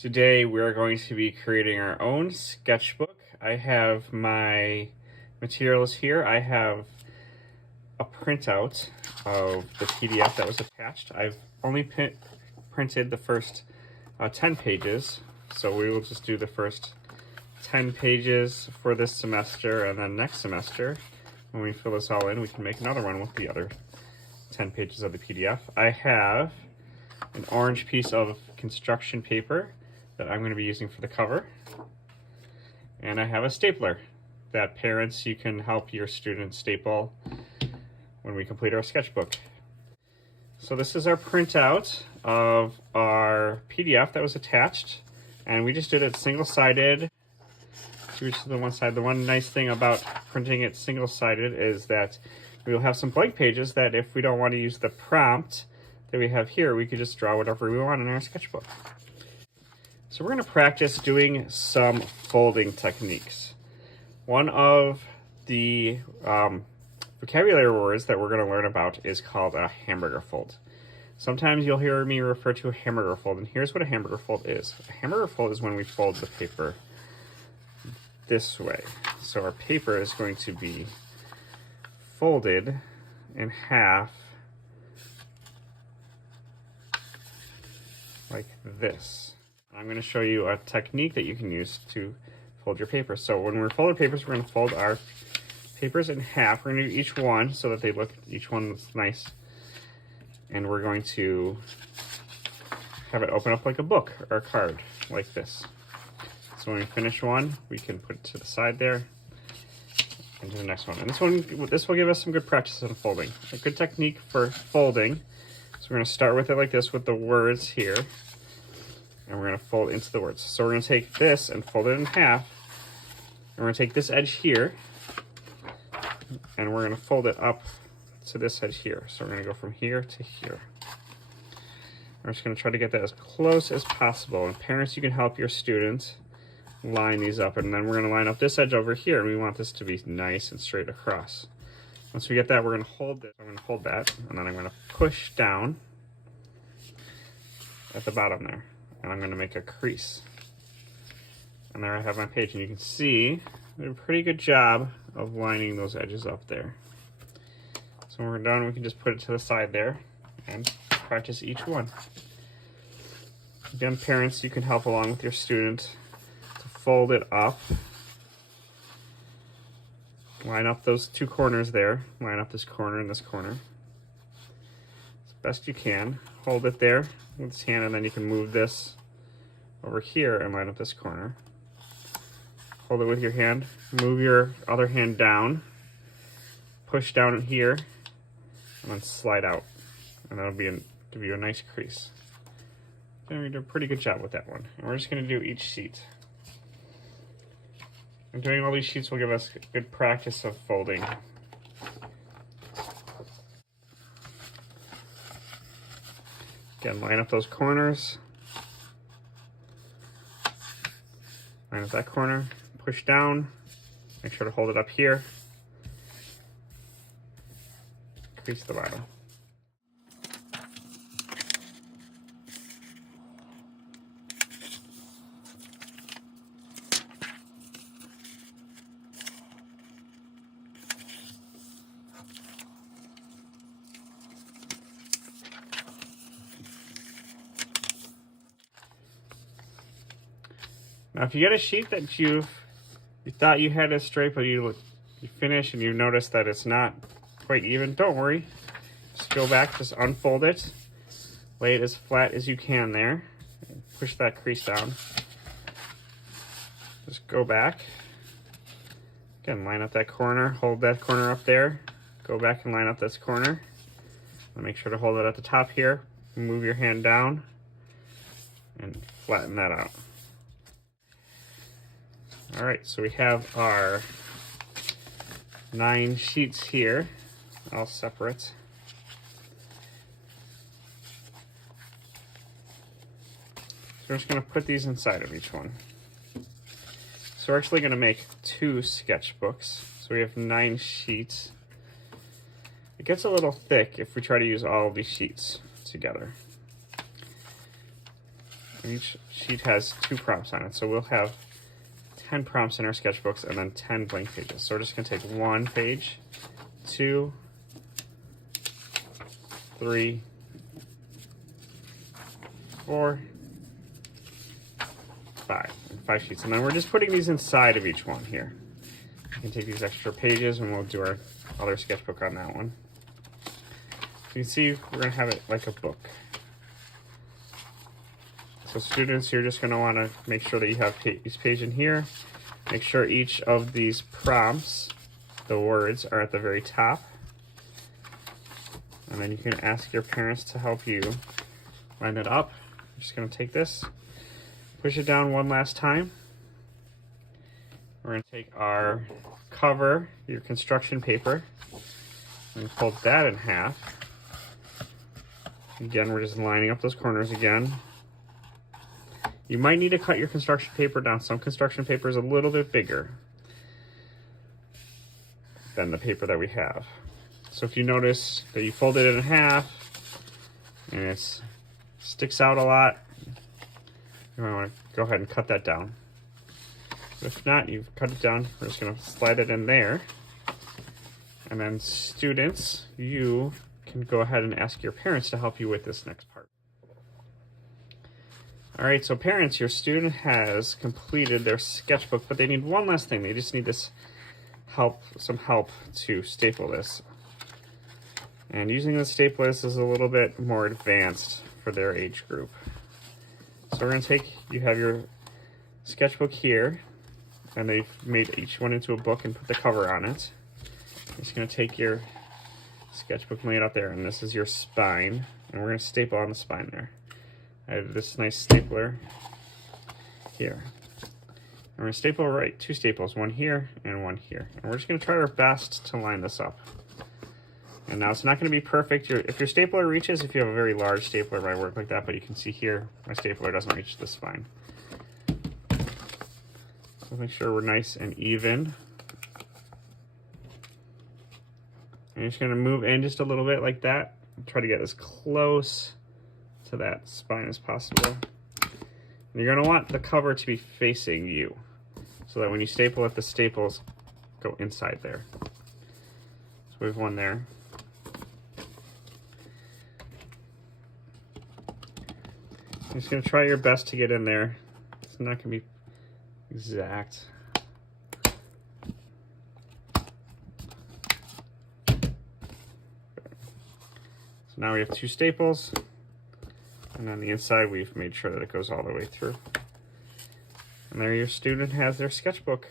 Today we're going to be creating our own sketchbook. I have my materials here. I have a printout of the PDF that was attached. I've only printed the first 10 pages, so we will just do the first 10 pages for this semester, and then next semester, when we fill this all in, we can make another one with the other 10 pages of the PDF. I have an orange piece of construction paper that I'm going to be using for the cover. And I have a stapler that parents, you can help your students staple when we complete our sketchbook. So this is our printout of our PDF that was attached, and we just did it single-sided. To the one side. The one nice thing about printing it single-sided is that we will have some blank pages that if we don't want to use the prompt that we have here, we could just draw whatever we want in our sketchbook. So we're going to practice doing some folding techniques. One of the vocabulary words that we're going to learn about is called a hamburger fold. Sometimes you'll hear me refer to a hamburger fold, and here's what a hamburger fold is. A hamburger fold is when we fold the paper this way. So our paper is going to be folded in half like this. I'm going to show you a technique that you can use to fold your paper. So when we're folding papers, we're going to fold our papers in half. We're going to do each one so that they look, each one looks nice. And we're going to have it open up like a book or a card, like this. So when we finish one, we can put it to the side there and do the next one. And this will give us some good practice on folding. A good technique for folding. So we're going to start with it like this with the words here. And we're going to fold into the words. So we're going to take this and fold it in half. And we're going to take this edge here. And we're going to fold it up to this edge here. So we're going to go from here to here. We're just going to try to get that as close as possible. And parents, you can help your students line these up. And then we're going to line up this edge over here. And we want this to be nice and straight across. Once we get that, we're going to hold this. I'm going to hold that. And then I'm going to push down at the bottom there. And I'm going to make a crease. And there I have my page. And you can see I did a pretty good job of lining those edges up there. So when we're done, we can just put it to the side there and practice each one. Again, parents, you can help along with your student to fold it up. Line up those two corners there. Line up this corner and this corner as best you can. Hold it there with this hand, and then you can move this over here and line up this corner. Hold it with your hand. Move your other hand down. Push down here, and then slide out. And that'll give you a nice crease. And we did a pretty good job with that one. And we're just going to do each sheet. And doing all these sheets will give us good practice of folding. Again, line up those corners. Line up that corner. Push down. Make sure to hold it up here. Crease the bottom. Now, if you get a sheet that you thought you had it straight, but you finish and you notice that it's not quite even, don't worry. Just go back, just unfold it, lay it as flat as you can there, and push that crease down. Just go back. Again, line up that corner, hold that corner up there, go back and line up this corner. And make sure to hold it at the top here. Move your hand down and flatten that out. All right, so we have our 9 sheets here, all separate. So we're just going to put these inside of each one. So we're actually going to make 2 sketchbooks. So we have 9 sheets. It gets a little thick if we try to use all of these sheets together. And each sheet has 2 prompts on it. So we'll have 10 prompts in our sketchbooks and then 10 blank pages. So we're just gonna take 1 page, 2, 3, 4, 5. 5 sheets. And then we're just putting these inside of each one here. You can take these extra pages and we'll do our other sketchbook on that one. You can see we're gonna have it like a book. So students, you're just gonna wanna make sure that you have each page in here. Make sure each of these prompts, the words, are at the very top. And then you can ask your parents to help you line it up. I'm just gonna take this, push it down one last time. We're gonna take our cover, your construction paper, and fold that in half. Again, we're just lining up those corners again. You might need to cut your construction paper down. Some construction paper is a little bit bigger than the paper that we have. So if you notice that you folded it in half and it sticks out a lot, you might want to go ahead and cut that down. If not, you've cut it down. We're just going to slide it in there. And then students, you can go ahead and ask your parents to help you with this next part. All right, so parents, your student has completed their sketchbook, but they need one last thing. They just need this some help to staple this. And using the staples is a little bit more advanced for their age group. So we're gonna you have your sketchbook here, and they've made each one into a book and put the cover on it. You're just gonna take your sketchbook, lay it out there, and this is your spine, and we're gonna staple on the spine there. I have this nice stapler here. And we're gonna staple 2 staples, one here and one here. And we're just gonna try our best to line this up. And now it's not gonna be perfect. If your stapler reaches, if you have a very large stapler, it might work like that, but you can see here, my stapler doesn't reach the spine. So make sure we're nice and even. And you're just gonna move in just a little bit like that. Try to get as close to that spine as possible. And you're gonna want the cover to be facing you, so that when you staple it, the staples go inside there. So we have one there. You're just gonna try your best to get in there. It's not gonna be exact. So now we have 2 staples. And on the inside, we've made sure that it goes all the way through. And there your student has their sketchbook.